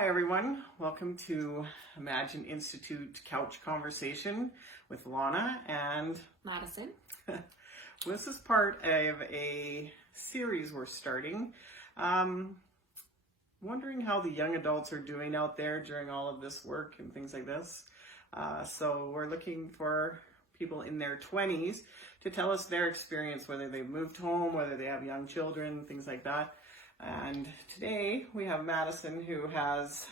Hi everyone, welcome to Imagine Institute Couch Conversation with Launa and Madison. This is part of a series we're starting. Wondering how the young adults are doing out there during all of this work and things like this. So we're looking for people in their 20s to tell us their experience, whether they've moved home, whether they have young children, things like that. And today we have Madison, who has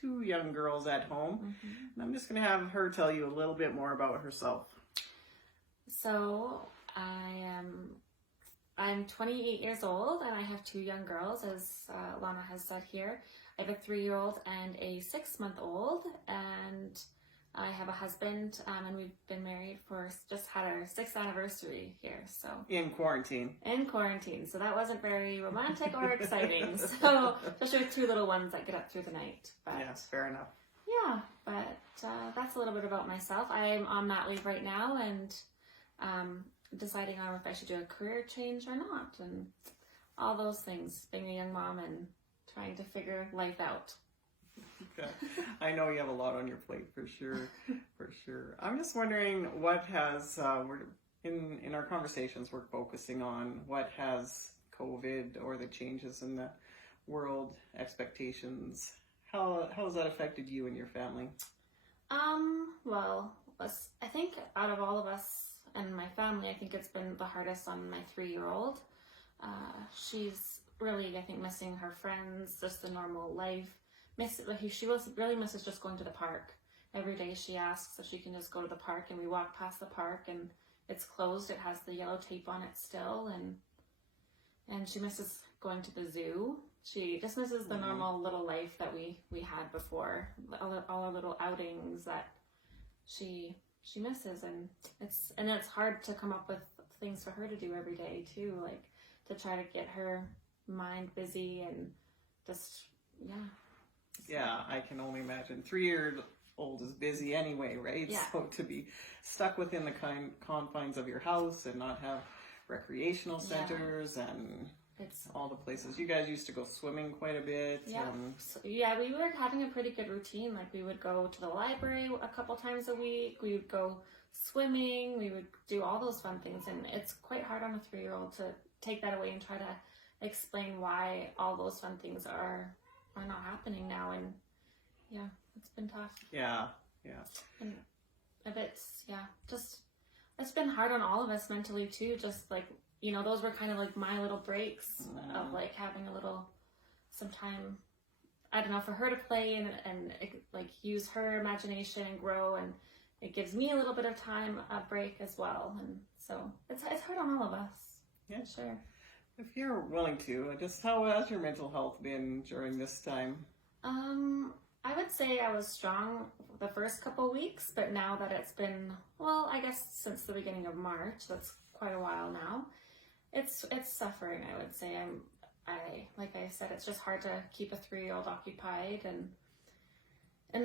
2 young girls at home. And I'm just going to have her tell you a little bit more about herself. So I'm 28 years old and I have 2 young girls, as Launa has said here. I have a 3-year-old and a 6-month-old, and I have a husband, and we've been married for, just had our 6th anniversary here, so. In quarantine. So that wasn't very romantic or exciting, so, especially with 2 little ones that get up through the night. But, yes, fair enough. Yeah, but that's a little bit about myself. I'm on mat leave right now, and deciding on if I should do a career change or not, and all those things, being a young mom and trying to figure life out. Okay. I know you have a lot on your plate for sure, I'm just wondering what has, in our conversations we're focusing on what has COVID or the changes in the world expectations, how has that affected you and your family? Well, I think out of all of us and my family, I think it's been the hardest on my 3-year-old. She's really, I think, missing her friends, just the normal life. She really misses just going to the park. Every day she asks if she can just go to the park, and we walk past the park and it's closed. It has the yellow tape on it still, and she misses going to the zoo. She just misses the normal little life that we had before, all our little outings that she misses, and it's hard to come up with things for her to do every day too, like to try to get her mind busy and just Yeah, I can only imagine. 3-year-old is busy anyway, right? Yeah. So to be stuck within the confines of your house and not have recreational centers and it's all the places. You guys used to go swimming quite a bit. Yeah. We were having a pretty good routine. Like, we would go to the library a couple times a week. We would go swimming. We would do all those fun things. And it's quite hard on a 3-year-old to take that away and try to explain why all those fun things are not happening now. And yeah, it's been tough. Yeah. And it's been hard on all of us mentally too. Just like, those were kind of like my little breaks of like having some time, I don't know, for her to play and like use her imagination and grow, and it gives me a little bit of time, a break as well. And so it's hard on all of us. Yeah, sure. If you're willing to, just how has your mental health been during this time? I would say I was strong the first couple weeks, but now that it's been, well, I guess since the beginning of March, that's quite a while now. It's suffering, I would say. Like I said, it's just hard to keep a 3-year-old occupied, and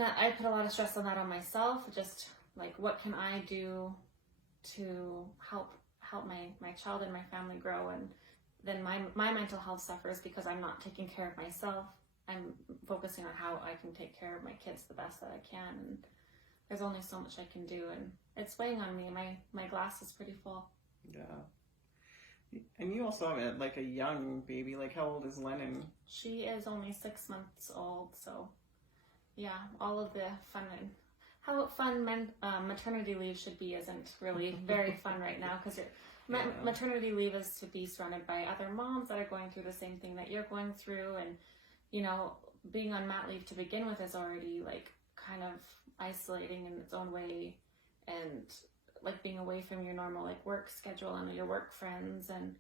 that I put a lot of stress on that on myself. Just like, what can I do to help my child and my family grow? And then my mental health suffers because I'm not taking care of myself. I'm focusing on how I can take care of my kids the best that I can, and there's only so much I can do, and it's weighing on me. My glass is pretty full. Yeah. And you also have like a young baby. Like, how old is Lennon? She is only 6 months old, so yeah, all of the maternity leave should be isn't really very fun right now, because maternity leave is to be surrounded by other moms that are going through the same thing that you're going through, and being on mat leave to begin with is already like kind of isolating in its own way, and like being away from your normal like work schedule and your work friends, and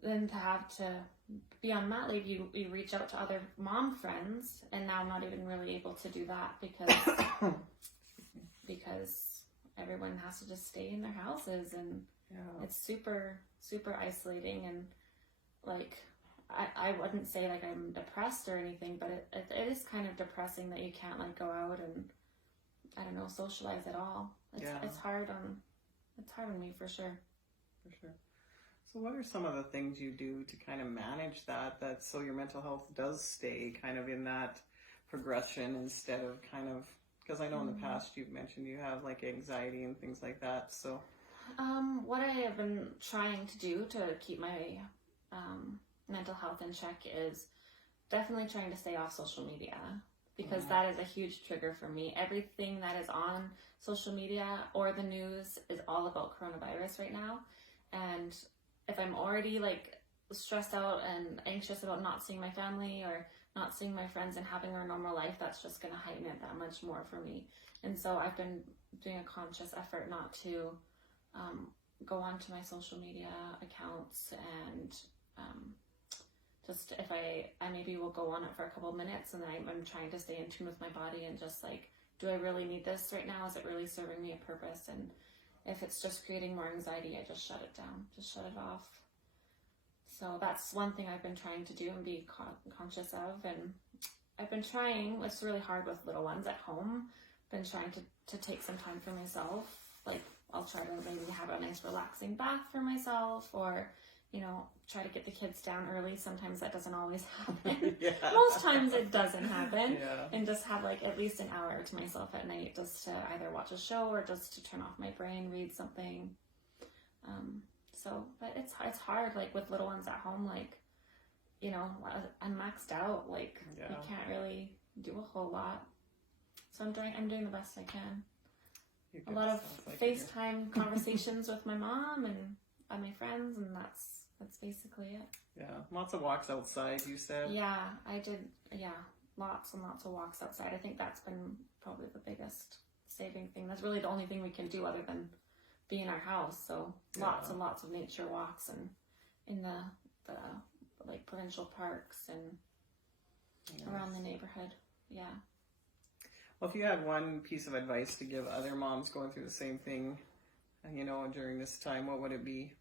then to have to be on mat leave, you reach out to other mom friends, and now I'm not even really able to do that because everyone has to just stay in their houses, and it's super isolating, and like I wouldn't say like I'm depressed or anything, but it is kind of depressing that you can't like go out and, I don't know, socialize at all. It's hard on me for sure. So what are some of the things you do to kind of manage that so your mental health does stay kind of in that progression instead of kind of, because I know in the past you've mentioned you have like anxiety and things like that. So what I have been trying to do to keep my mental health in check is definitely trying to stay off social media, because that is a huge trigger for me. Everything that is on social media or the news is all about coronavirus right now. And if I'm already like stressed out and anxious about not seeing my family or not seeing my friends and having a normal life, that's just going to heighten it that much more for me. And so I've been doing a conscious effort not to go onto my social media accounts, and just if I maybe will go on it for a couple of minutes, and then I'm trying to stay in tune with my body and just like, do I really need this right now? Is it really serving me a purpose? And if it's just creating more anxiety, I just shut it down, just shut it off. So that's one thing I've been trying to do and be conscious of. And I've been trying, it's really hard with little ones at home, been trying to take some time for myself. Like I'll try to maybe have a nice relaxing bath for myself, or try to get the kids down early. Sometimes that doesn't always happen. Yeah. Most times it doesn't happen. Yeah. And just have like at least an hour to myself at night, just to either watch a show or just to turn off my brain, read something. But it's hard, like with little ones at home, like, I'm maxed out, like you can't really do a whole lot. So I'm doing the best I can. A lot of FaceTime conversations with my mom and my friends, and that's basically it. Yeah, lots of walks outside, you said. Yeah, I did. Yeah, lots and lots of walks outside. I think that's been probably the biggest saving thing. That's really the only thing we can do other than be in our house. So lots and lots of nature walks, and in the like provincial parks and around the neighborhood. Yeah. Well, if you had one piece of advice to give other moms going through the same thing, during this time, what would it be?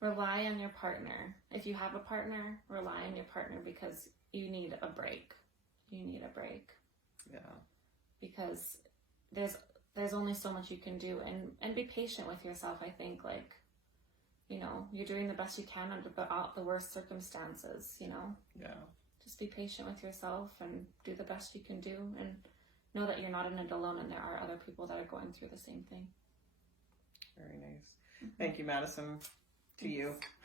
Rely on your partner. If you have a partner, rely on your partner, because you need a break. You need a break. Yeah. Because there's only so much you can do, and be patient with yourself. I think, like, you're doing the best you can under the worst circumstances, Yeah. Just be patient with yourself and do the best you can do, and know that you're not in it alone, and there are other people that are going through the same thing. Very nice. Thank you, Madison. To you.